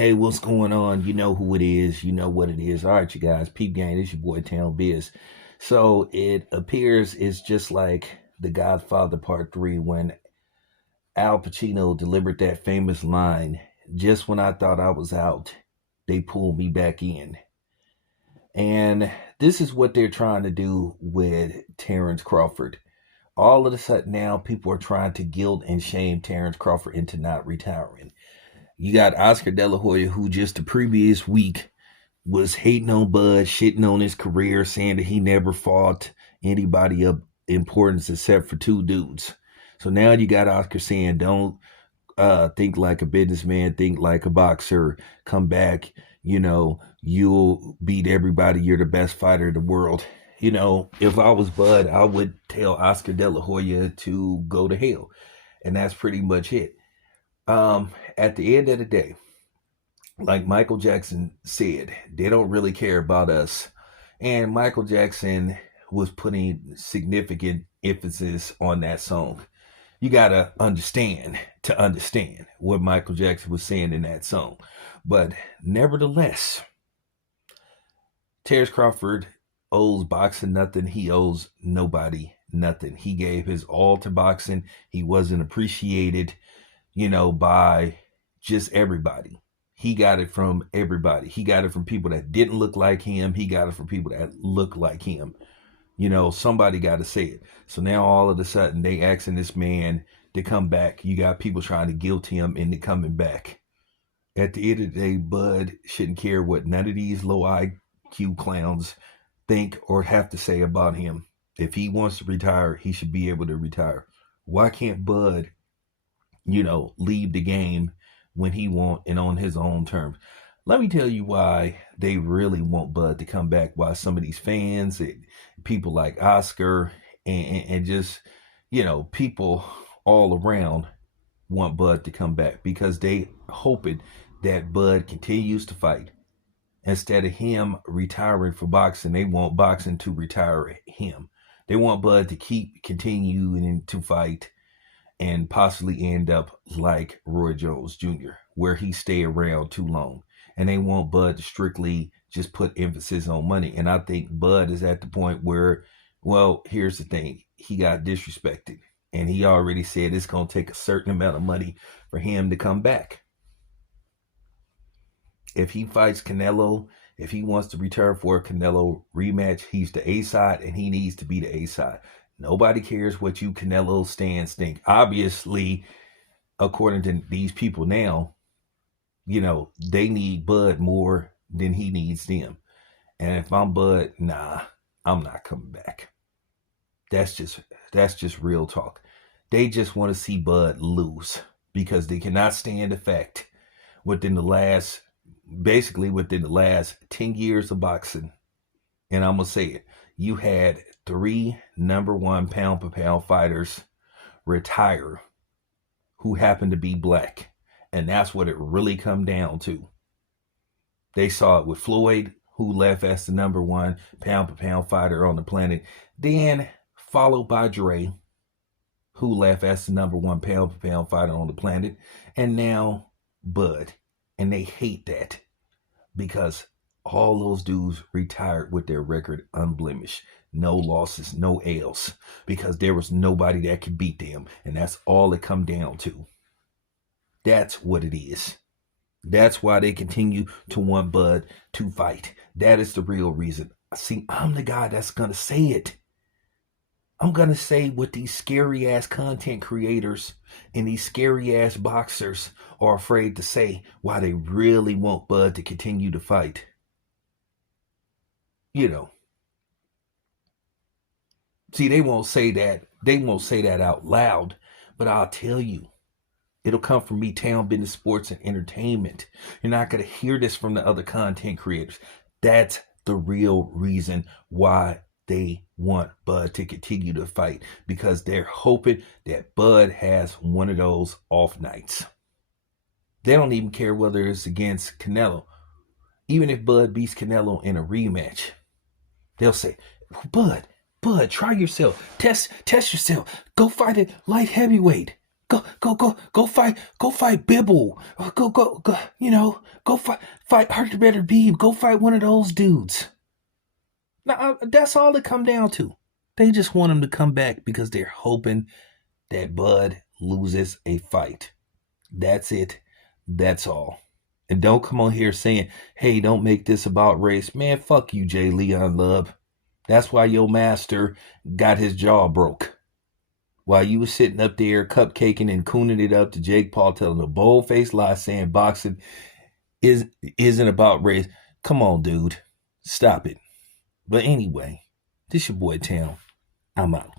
Hey, what's going on? You know who it is. You know what it is. All right, you guys. Peep gang, it's your boy Town Biz. So it appears it's just like The Godfather Part 3 when Al Pacino delivered that famous line, just when I thought I was out, they pulled me back in. And this is what they're trying to do with Terrence Crawford. All of a sudden now, people are trying to guilt and shame Terrence Crawford into not retiring. You got Oscar De La Hoya, who just the previous week was hating on Bud, shitting on his career, saying that he never fought anybody of importance except for two dudes. So now you got Oscar saying, don't think like a businessman, think like a boxer, come back, you'll beat everybody, you're the best fighter in the world. If I was Bud, I would tell Oscar De La Hoya to go to hell. And that's pretty much it. At the end of the day, like Michael Jackson said, they don't really care about us. And Michael Jackson was putting significant emphasis on that song. You got to understand what Michael Jackson was saying in that song. But nevertheless, Terrence Crawford owes boxing nothing. He owes nobody nothing. He gave his all to boxing. He wasn't appreciated, by just everybody. He got it from everybody. He got it from people that didn't look like him. He got it from people that look like him. Somebody got to say it. So now all of a sudden they asking this man to come back. You got people trying to guilt him into coming back. At the end of the day, Bud shouldn't care what none of these low IQ clowns think or have to say about him. If he wants to retire, he should be able to retire. Why can't Bud, leave the game when he want and on his own terms? Let me tell you why they really want Bud to come back. Why some of these fans and people like Oscar and just, people all around want Bud to come back, because they hoping that Bud continues to fight. Instead of him retiring for boxing, they want boxing to retire him. They want Bud to keep continuing to fight and possibly end up like Roy Jones Jr., where he stay around too long. And they want Bud to strictly just put emphasis on money. And I think Bud is at the point where, well, here's the thing. He got disrespected. And he already said it's going to take a certain amount of money for him to come back. If he fights Canelo, if he wants to return for a Canelo rematch, he's the A side and he needs to be the A side. Nobody cares what you Canelo stands think. Obviously, according to these people now, they need Bud more than he needs them. And if I'm Bud, nah, I'm not coming back. That's just real talk. They just want to see Bud lose because they cannot stand the fact within the last 10 years of boxing, and I'm going to say it, you had 3 number 1 pound per pound fighters retire who happen to be black. And that's what it really come down to. They saw it with Floyd, who left as the number 1 pound per pound fighter on the planet. Then followed by Dre, who left as the number 1 pound per pound fighter on the planet. And now Bud. And they hate that because all those dudes retired with their record unblemished. No losses, no L's, because there was nobody that could beat them. And that's all it come down to. That's what it is. That's why they continue to want Bud to fight. That is the real reason. See, I'm the guy that's going to say it. I'm going to say what these scary ass content creators and these scary ass boxers are afraid to say, why they really want Bud to continue to fight. See, they won't say that. They won't say that out loud, but I'll tell you. It'll come from me, Town Business Sports and Entertainment. You're not going to hear this from the other content creators. That's the real reason why they want Bud to continue to fight, because they're hoping that Bud has one of those off nights. They don't even care whether it's against Canelo. Even if Bud beats Canelo in a rematch, they'll say, Bud, try yourself. Test yourself. Go fight at light heavyweight. Go fight Bibble. Go, go fight Hurt Better Beeb. Go fight one of those dudes. Now, that's all it come down to. They just want him to come back because they're hoping that Bud loses a fight. That's it. That's all. And don't come on here saying, hey, don't make this about race. Man, fuck you, J. Leon Love. That's why your master got his jaw broke. While you was sitting up there cupcaking and cooning it up to Jake Paul, telling a bold-faced lie saying boxing isn't about race. Come on, dude. Stop it. But anyway, this your boy Town. I'm out.